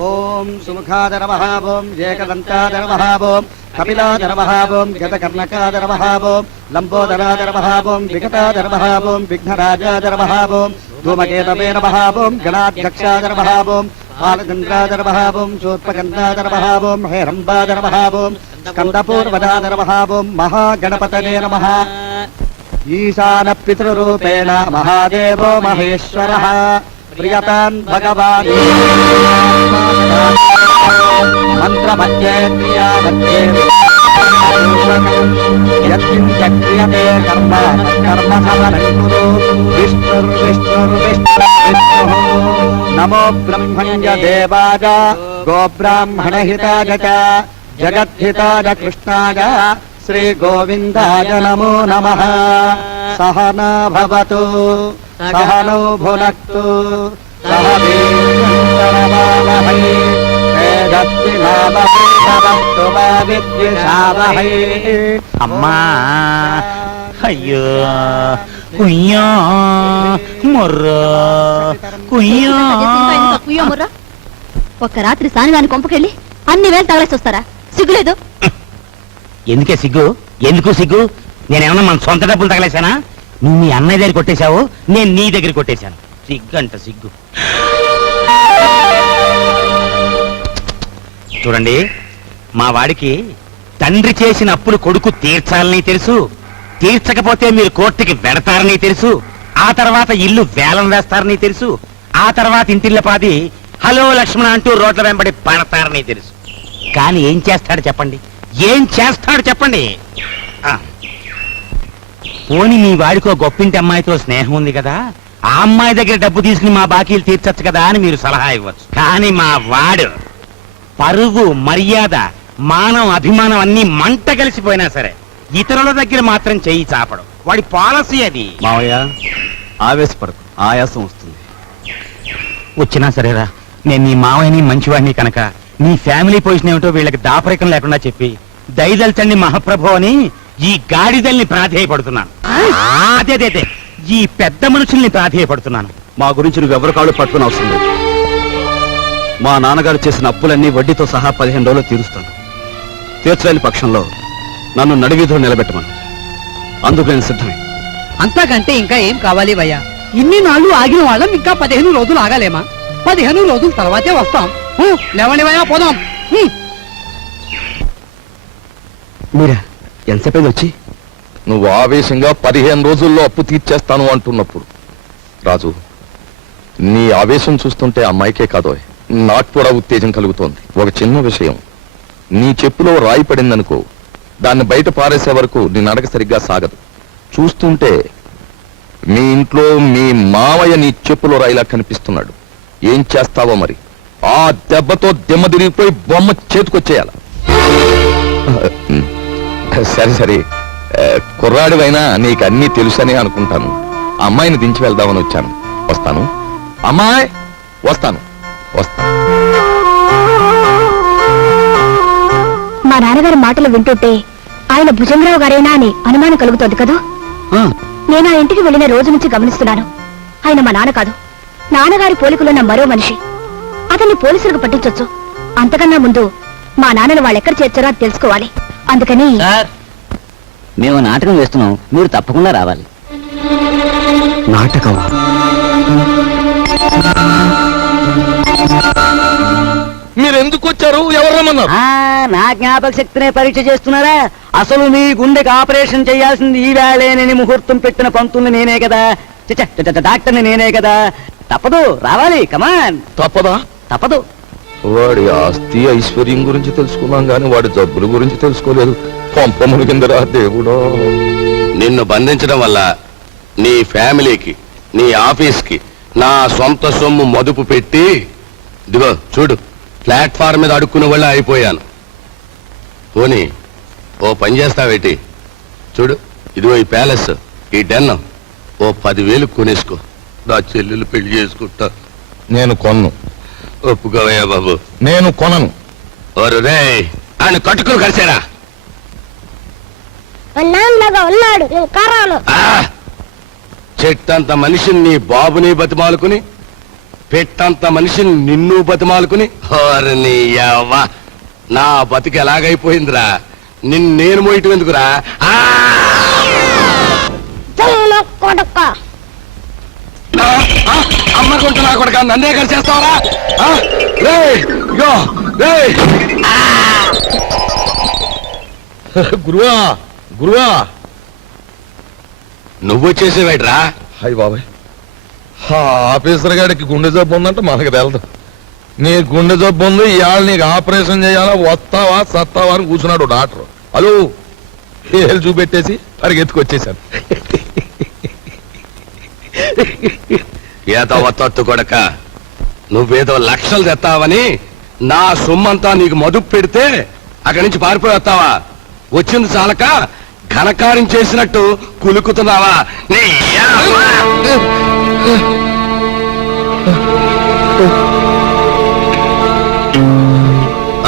ఓం సుముఖాదరవః ఓం ఏకదంతాదరవః ఓం కపిలాదరవః ఓం గతకర్ణకాదరవః ఓం లంబోదరాదరవః ఓం విగతాదరవః ఓం విఘ్నరాజాదరవః ఓం ధూమకేతవే నమః ఓం గణాధ్యక్షాదరవః ఓం బాలచంద్రాదరవః ఓం శూర్పగంధాదరవః ఓం హేరంబాదరవః ఓం స్కందపూర్వదాదరవః ఓం మహాగణపతయే నమః. ఈశాన పితృరూపేణ మహాదేవో మహేశ్వరః ప్రియతాన్ భగవాన్ మంత్రమధ్యే క్రియామధ్యే యత్కించక్రియతే కర్మ కర్మ సమనం కురు విష్ణుర్విష్ణుర్విష్ణుర్విష్ణుః. నమో బ్రహ్మణ్య దేవాయ గోబ్రాహ్మణహితాయ చ జగద్ధితాయ కృష్ణాయ శ్రీ గోవిందాయ నమో నమః. సహనా భవతు సహనౌ భునక్తు సహ వీర్యంకరవావహై తేజస్వినావధీతమస్తు మా విద్విషావహై. అమ్మా అయ్యో కుయ్యా మొర్రో కుయ్యా. ఒక్క రాత్రి సానిదాని కొంపకెళ్ళి అన్ని వేలు తగలేసి వస్తారా? సిగ్గులేదు? ఎందుకే సిగ్గు? ఎందుకు సిగ్గు? నేనేమన్నా మన సొంత డబ్బులు తగలేశానా? నువ్వు మీ అన్నయ్య దగ్గర కొట్టేశావు, నేను నీ దగ్గర కొట్టేశాను. సిగ్గు అంట సిగ్గు. చూడండి, మా వాడికి తండ్రి చేసిన అప్పులు కొడుకు తీర్చాలని తెలుసు. తీర్చకపోతే మీరు కోర్టుకి వెడతారని తెలుసు. ఆ తర్వాత ఇల్లు వేలం వేస్తారని తెలుసు. ఆ తర్వాత ఇంటిల్లపాది హలో లక్ష్మణ అంటూ రోడ్ల వెంబడి పడతారని తెలుసు. కానీ ఏం చేస్తాడు చెప్పండి? ఏం చేస్తాడు చెప్పండి? పోని మీ వాడికో గొప్పింటి అమ్మాయితో స్నేహం ఉంది కదా, ఆ అమ్మాయి దగ్గర డబ్బు తీసుకుని మా బాకీలు తీర్చచ్చు కదా అని మీరు సలహా ఇవ్వచ్చు. కానీ మా వాడు పరువు, మర్యాద, మానం, అభిమానం అన్ని మంట కలిసిపోయినా సరే ఇతరుల దగ్గర మాత్రం చెయ్యి చాపడం వాడి పాలసీ. అది మావయ్య ఆవేశపడకు, ఆయాసం వస్తుంది. వచ్చినా సరేరా, నేను నీ మావయ్యని మంచివాడిని కనుక నీ ఫ్యామిలీ పొజిషన్ ఏమిటో వీళ్ళకి దాపరికం లేకుండా చెప్పి దయదల్చండి మహాప్రభు అని ఈ గాడిదల్ని ప్రాధేయపడుతున్నాను. అదే అదే ఈ పెద్ద మనుషుల్ని ప్రాధేయపడుతున్నాను. మా గురించి నువ్వు ఎవరి కాళ్ళు పట్టుకుని అవసరం లేదు. మా నాన్నగారు చేసిన అప్పులన్నీ వడ్డీతో సహా 15 రోజులు తీరుస్తాను. తీర్చలేని పక్షంలో నన్ను నడివీధిలో నిలబెట్టమను. అందుకు నేను సిద్ధమే. అంతకంటే ఇంకా ఏం కావాలి భయ్యా? ఇన్ని నాళ్ళు ఆగిన వాళ్ళం ఇంకా 15 రోజులు ఆగలేమా? 15 రోజుల తర్వాతే వస్తాం. లేవండి భయ్యా, పోదాం. మీరా ఎంతసేపు వచ్చి? నువ్వు ఆవేశంగా 15 రోజుల్లో అప్పు తీర్చేస్తాను అంటున్నప్పుడు రాజు, నీ ఆవేశం చూస్తుంటే అమ్మాయికే కాదో నాకు కూడా ఉత్తేజం కలుగుతోంది. ఒక చిన్న విషయం, నీ చెప్పులో రాయి పడిందనుకో, దాన్ని బయట పారేసే వరకు నీ నడక సరిగ్గా సాగదు. చూస్తుంటే మీ ఇంట్లో మీ మావయ్య నీ చెప్పులో రాయిలా కనిపిస్తున్నాడు. ఏం చేస్తావో మరి? ఆ దెబ్బతో దిమ్మ తిరిగిపోయి బొమ్మ చేతికొచ్చేయాల. సరే సరే, కుర్రాడివైనా నీకు అన్నీ తెలుసని అనుకుంటాను. అమ్మాయిని దించి వెళ్దామని వచ్చాను. వస్తాను అమ్మాయి, వస్తాను వస్తాను. మా నాన్నగారి మాటలు వింటుంటే ఆయన భుజంగరావు గారేనా అని అనుమానం కలుగుతోంది కదూ. నేను ఆ ఇంటికి వెళ్లిన రోజు నుంచి గమనిస్తున్నాను. ఆయన మా నాన్న కాదు, నాన్నగారి పోలికలున్న మరో మనిషి. అతన్ని పోలీసులకు పట్టించొచ్చు. అంతకన్నా ముందు మా నాన్నను వాళ్ళెక్కడ చేర్చారో అది తెలుసుకోవాలి. అందుకని మేము నాటకం వేస్తున్నాం, మీరు తప్పకుండా రావాలి. నాటకమా? మీరెందుకు వచ్చారు? ఎవరు రమ్మన్నారు? నా జ్ఞాపక శక్తినే పరీక్ష చేస్తున్నారా? అసలు మీ గుండెకి ఆపరేషన్ చేయాల్సింది ఈ వేళేనని ముహూర్తం పెట్టిన పంతుల్ని నేనే కదా, డాక్టర్ని నేనే కదా. తప్పదు, రావాలి. కమాన్. తప్పదా? తప్పదు. వాడి ఆస్తి ఐశ్వర్యం గురించి తెలుసుకున్నాం గాని వాడి జబ్బుల గురించి తెలుసుకోలేదు. పంప మునిగిందిరా దేవుడా. నిన్ను బంధించడం వల్ల నీ ఫ్యామిలీకి, నీ ఆఫీస్కి నా సొంత సొమ్ము మదుపు పెట్టి, ఇదిగో చూడు, ప్లాట్ఫామ్ మీద అడుక్కునే వాళ్ళ అయిపోయాను. పోనీ ఓ పని చేస్తావేటి? చూడు, ఇదిగో ఈ ప్యాలెస్, ఈ డెన్ ఓ 10,000 కొనేసుకో. నా చెల్లెలు పెళ్లి చేసుకుంటా. నేను కొన్ను. ఒప్పుకోవయ్యా బాబు. నేను కొనను. ఓరు రే, ఆయన కట్టుకుని కలిసారా? చెట్టంత మనిషిని నీ బాబుని బతిమాలుకుని పెట్టంత మనిషిని నిన్ను బతిమాలుకుని హోరని యవ్వ, నా బతికి ఎలాగైపోయిందిరా, నేను మోయటం ఎందుకురా? ఆ! ఆ! అమ్మ కొంటున్నా కొడుక, నన్నే కలిసేస్తావరా? గురువా గురువా, నువ్వు వచ్చేసేవేట్రా? హాయ్ బాబాయ్, ఆఫీసర్ గారికి గుండె జబ్బు ఉందంటే మనకు తెలదు. నీ గుండె జబ్బు ఉంది, ఇవాళ నీకు ఆపరేషన్ చేయాలా, వస్తావా సత్తావా అని కూర్చున్నాడు డాక్టర్. హలో ఏళ్ళు చూపెట్టేసి పరిగెత్తుకొచ్చేసాను. ఏదో వత్తొత్తు కొడక, నువ్వేదో లక్షలు తెస్తావని నా సొమ్మంతా నీకు మదుపు పెడితే అక్కడి నుంచి పారిపోయి వస్తావా? వచ్చింది చాలక ఘనకార్యం చేసినట్టు కులుకుతున్నావా? నీ యవ్వ!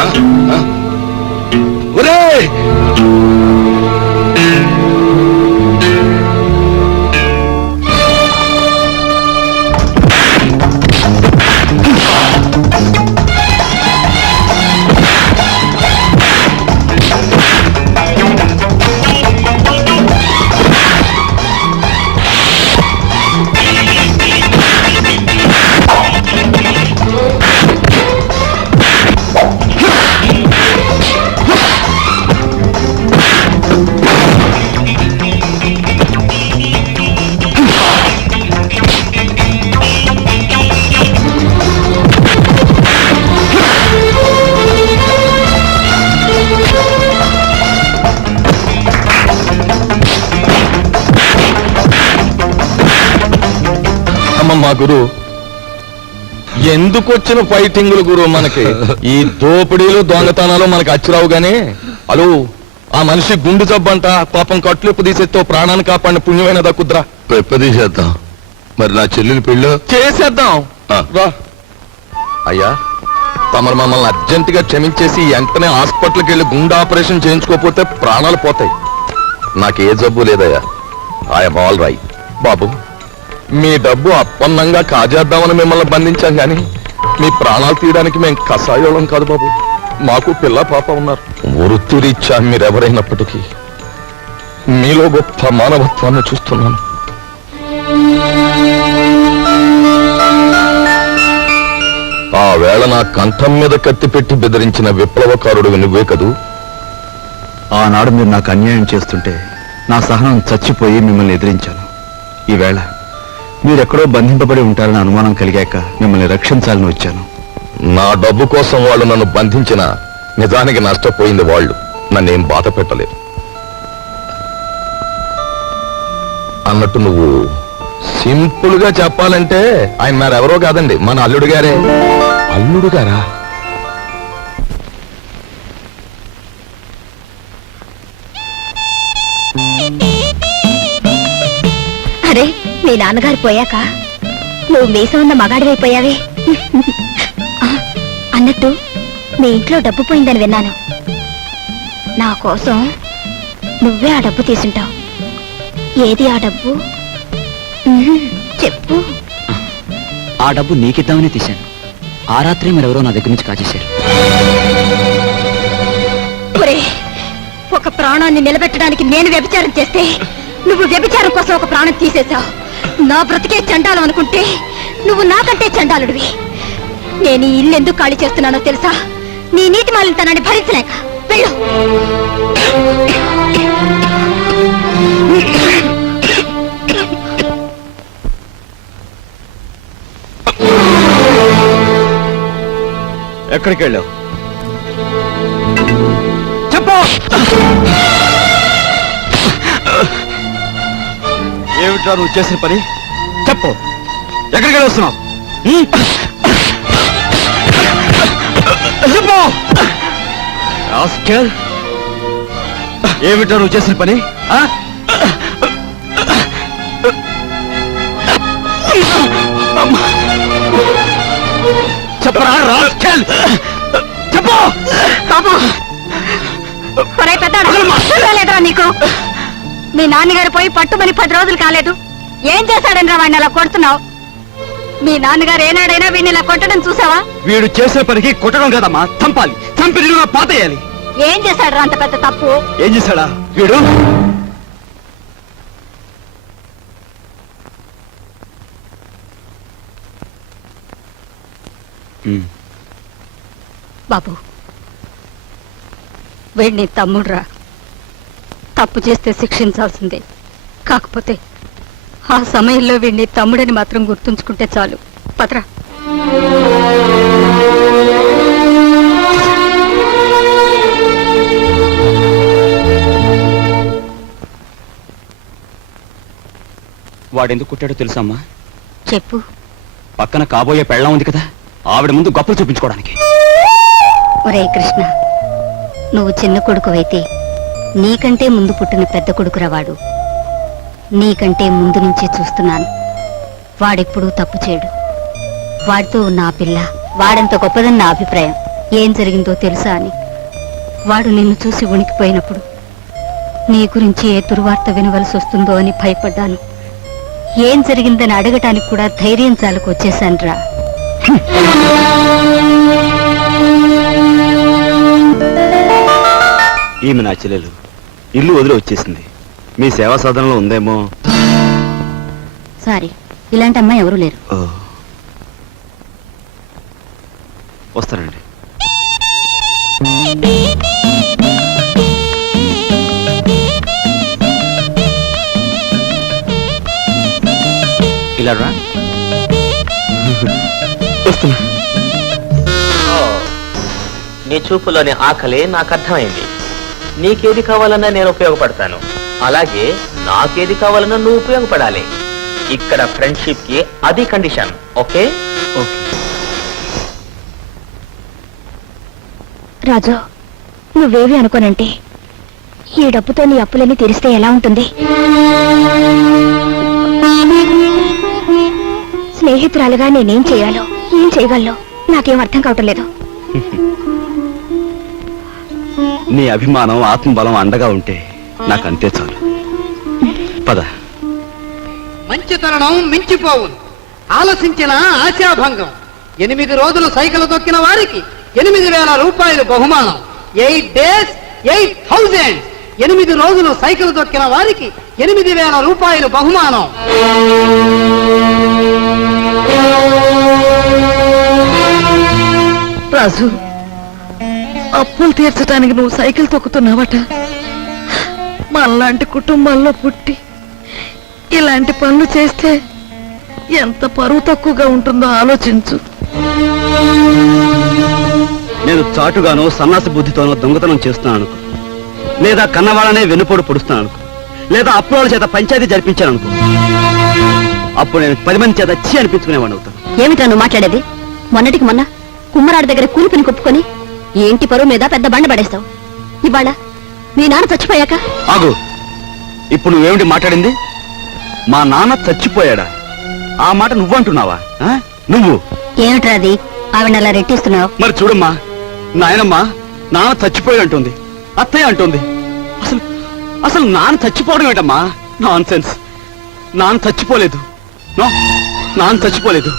ఆ? ఆ? ఒరేయ్! మా గురు ఎందుకు వచ్చిన ఫైటింగులు గురు? మనకి ఈ దోపిడీలు దొంగతనాలు మనకి అచ్చిరావు గానీ, అలో ఆ మనిషి గుండు జబ్బంట, పాపం కట్లుప్పు తీసేస్తే ప్రాణాన్ని కాపాడిన పుణ్యమైన దక్కుద్రా. పెప్పదీసేద్దాం. మరి నా చెల్లెలి పెళ్ళి చేసేద్దాం. ఆ. రా అయ్యా, తమరు మమ్మల్ని అర్జెంటుగా క్షమించేసి వెంటనే హాస్పిటల్కి వెళ్ళి గుండె ఆపరేషన్ చేయించుకోకపోతే ప్రాణాలు పోతాయి. నాకే జబ్బు లేదయ్యా, ఐఎమ్ ఆల్ రైట్. బాబు, మీ డబ్బు అప్పన్నంగా కాజేద్దామని మిమ్మల్ని బంధించాం గాని మీ ప్రాణాలు తీయడానికి మేము కషాయోళం కాదు బాబు. మాకు పిల్ల పాప ఉన్నారు. వృత్తిరీత్యా మీరెవరైనప్పటికీ మీలో గొప్ప మానవత్వాన్ని చూస్తున్నాను. ఆ వేళ నా కంఠం మీద కత్తి పెట్టి బెదిరించిన విప్లవకారుడు నువ్వే కదూ? ఆనాడు మీరు నాకు అన్యాయం చేస్తుంటే నా సహనం చచ్చిపోయి మిమ్మల్ని ఎదిరించాను. ఈవేళ మీరెక్కడో బంధింపబడి ఉంటారని అనుమానం కలిగాక మిమ్మల్ని రక్షించాలని వచ్చాను. నా డబ్బు కోసం వాళ్ళు నన్ను బంధించిన నిజానికి నష్టపోయింది వాళ్ళు, నన్నేం బాధ పెట్టలేదు. అన్నట్టు నువ్వు సింపుల్ గా చెప్పాలంటే ఆయన మరెవరో కాదండి, మన అల్లుడు గారే. అల్లుడు గారా? అరే, మీ నాన్నగారు పోయాక నువ్వు మీసం ఉన్న మగాడివైపోయావే. అన్నట్టు మీ ఇంట్లో డబ్బు పోయిందని విన్నాను. నా కోసం నువ్వే ఆ డబ్బు తీసుంటావు. ఏది ఆ డబ్బు? చెప్పు. ఆ డబ్బు నీకిద్దామని తీశాను. ఆ రాత్రి మరెవరో నా దగ్గర నుంచి కాజేశారు. ఒక ప్రాణాన్ని నిలబెట్టడానికి నేను వ్యభిచారం చేస్తే నువ్వు వ్యభిచారం కోసం ఒక ప్రాణం తీసేశావు. నా బ్రతికే చండాలం అనుకుంటే నువ్వు నాకంటే చండాలుడివి. నేను ఈ ఇల్లు ఎందుకు ఖాళీ చేస్తున్నానో తెలుసా? నీ నీతి మాలినతనాన్ని భరించలేక. వెళ్ళు. ఎక్కడికి వెళ్ళావు? చెప్పు. ఏమిట్రా నువ్వు చేసిన పని? చెప్పు, ఎక్కడికి వెళ్ళి వస్తున్నావు? చెప్పు. రాస్కెల్, ఏమిట్రా నువ్వు చేసిన పని? చెప్పరా రాస్కెల్, చెప్పు. లేదురా నీకు? మీ నాన్నగారు పోయి పట్టుమని 10 రోజులు కాలేదు. ఏం చేశాడని వాడిని అలా కొడుతున్నావు? మీ నాన్నగారు ఏనాడైనా వీడిని ఇలా కొట్టడం చూసావా? వీడు చేసిన పనికి కొట్టడం కదమ్మా, చంపాలి. చంపి నిలువున పాతేయాలి. ఏం చేశాడు అంత పెద్ద తప్పు? ఏం చేశాడా వీడు? బాబు, వీడిని తమ్ముడురా. తప్పు చేస్తే శిక్షించాల్సిందే. కాకపోతే ఆ సమయంలో వీడిని తమ్ముడని మాత్రం గుర్తుంచుకుంటే చాలు. పత్రా. వాడెందుకు కుట్టాడో తెలుసమ్మా? చెప్పు. పక్కన కాబోయే పెళ్ళం ఉంది కదా, ఆవిడ ముందు గొప్పలు చూపించుకోవడానికి. ఒరే కృష్ణ, నువ్వు చిన్న కొడుకువైతే నీకంటే ముందు పుట్టిన పెద్ద కొడుకురా వాడు. నీకంటే ముందు నుంచే చూస్తున్నాను. వాడెప్పుడూ తప్పు చేయడు. వాడితో ఉన్న ఆ పిల్ల వాడంత గొప్పదని నా అభిప్రాయం. ఏం జరిగిందో తెలుసా అని వాడు నిన్ను చూసి వణికిపోయినప్పుడు నీ గురించి ఏ దుర్వార్త వినవలసి వస్తుందో అని భయపడ్డాను. ఏం జరిగిందని అడగటానికి కూడా ధైర్యం చాలకు వచ్చేశానురా. ఈమె నా చెల్లెలు ఇల్లు వదిలి వచ్చేసింది. మీ సేవా సాధనలో ఉందేమో. సారీ, ఇలాంటి అమ్మాయి ఎవరూ లేరు. వస్తానండి. ఇలా రా. వస్తున్నా. నీ చూపులోని ఆకలి నాకు అర్థమైంది. నీకేది కావాలన్నా నేను ఉపయోగపడతాను, అలాగే నాకేది కావాలన్నా నువ్వు ఉపయోగపడాలి. ఇక్కడ ఫ్రెండ్షిప్ కి అది కండిషన్. ఓకే? ఓకే. రాజు, నువ్వేవి అనుకోనంటే ఈ డబ్బుతో నీ అప్పులన్నీ తీరిస్తే ఎలా ఉంటుంది? స్నేహితురాలుగా నేనేం చేయాలో, ఏం చేయగలను నాకేం అర్థం కావటం లేదు. నీ అభిమానం, ఆత్మబలం అండగా ఉంటే నాకు అంతే చాలు. పద. మంచి తరుణం మించిపోవును, ఆలోచించిన ఆశాభంగం. 8 రోజులు సైకిల్ తొక్కిన వారికి 8,000 రూపాయలు బహుమానం. 8 days 8,000. 8 రోజులు సైకిల్ తొక్కిన వారికి 8,000 రూపాయలు బహుమానం. రాజు, అప్పులు తీర్చడానికి నువ్వు సైకిల్ తొక్కుతున్నావట. మనలాంటి కుటుంబాల్లో పుట్టి ఇలాంటి పనులు చేస్తే ఎంత పరువు తక్కువగా ఉంటుందో ఆలోచించు. నేను చాటుగానో సన్నాసి బుద్ధితోనో దొంగతనం చేస్తున్నాను అనుకో, లేదా కన్నవాళ్ళనే వెన్నుపోటు పొడుస్తున్నాను అనుకో, లేదా అప్పుల చేత పంచాయతీ జరిపించాను అనుకో, అప్పుడు నేను 10 మంది చేత చీ అనిపించుకునేవాడిని అవుతాను. ఏమిటా నువ్వు మాట్లాడేది? మొన్నటికి మొన్న కుమ్మరాడి దగ్గర కూలిపిని కొప్పుకొని ఏంటి పరువు మీద పెద్ద బండ పడేస్తావు. ఇవాళ మీ నాన్న చచ్చిపోయాక ఆగు. ఇప్పుడు నువ్వేమిటి మాట్లాడింది? మా నాన్న చచ్చిపోయాడా? ఆ మాట నువ్వంటున్నావా? నువ్వు ఏమిట్రా అది? ఆవిడ అలా రెట్టిస్తున్నావు. మరి చూడమ్మా, నాయనమ్మా నాన్న చచ్చిపోయాడు అంటుంది, అత్తయ్య అంటుంది. అసలు అసలు నాన్న చచ్చిపోవడం ఏంటమ్మా? Non sense. నాన్న చచ్చిపోలేదు. నాన్న చచ్చిపోలేదు.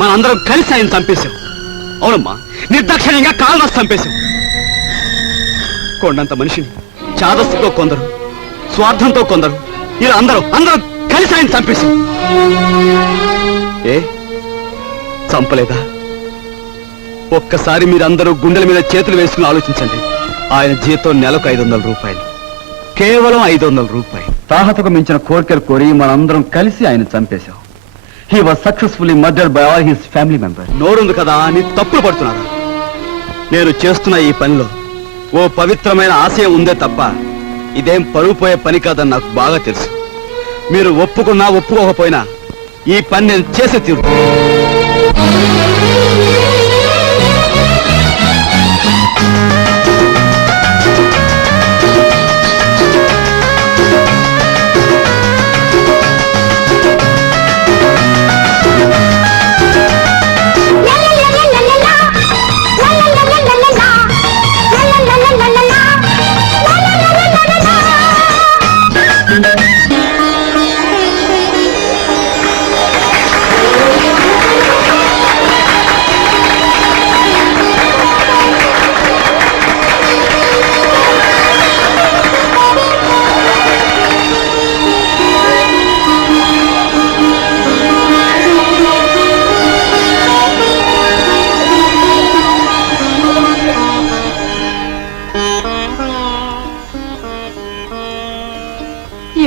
మనందరం కలిసి ఆయన చంపేశాం. అవునమ్మా, నిర్దాక్షిణ్యంగా కాలు రాసి చంపేశాం. కొండంత మనిషిని చాదస్సుతో కొందరు, స్వార్థంతో కొందరు, ఇలా అందరం కలిసి ఆయన చంపేశాం. ఏ చంపలేదా? ఒక్కసారి మీరందరూ గుండెల మీద చేతులు వేసుకుని ఆలోచించండి. ఆయన జీతం నెలకు 500 రూపాయలు, కేవలం 500 రూపాయలు. తాహతకు మించిన కోరికలు కోరి మనందరం కలిసి ఆయన చంపేశాం. He was successfully murdered by all his family members. నోరుంది కదా అని తప్పులు పడుతున్నారా? నేను చేస్తున్న ఈ పనిలో ఓ పవిత్రమైన ఆశయం ఉందే తప్ప ఇదేం పరువు పోయే పని కాదని నాకు బాగా తెలుసు. మీరు ఒప్పుకున్నా ఒప్పుకోకపోయినా ఈ పని నేను చేసే తీరు.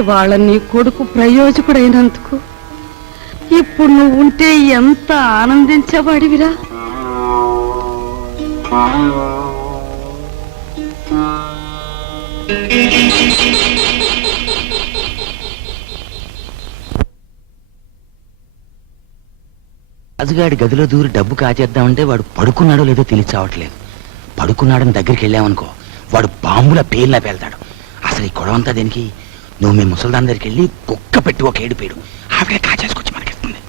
ఇవాళ నీ కొడుకు ప్రయోజకుడైనందుకు ఇప్పుడు నువ్వు ఉంటే ఎంత ఆనందించేవాడివిరా. రాజుగాడి గదిలో దూరి డబ్బు కాజేద్దామంటే వాడు పడుకున్నాడో లేదో తెలిసి చావట్లేదు. పడుకున్నాడని దగ్గరికి వెళ్ళామనుకో వాడు బాంబుల పేర్లా పేల్తాడు. అసలు ఈ గొడవంతా దేనికి? నువ్వు మీ ముసల్దాన్ దగ్గరికి వెళ్ళి కుక్క పెట్టి ఒక ఏడు పేడు ఆవిడే కాచేసుకొచ్చి మనకిస్తుంది.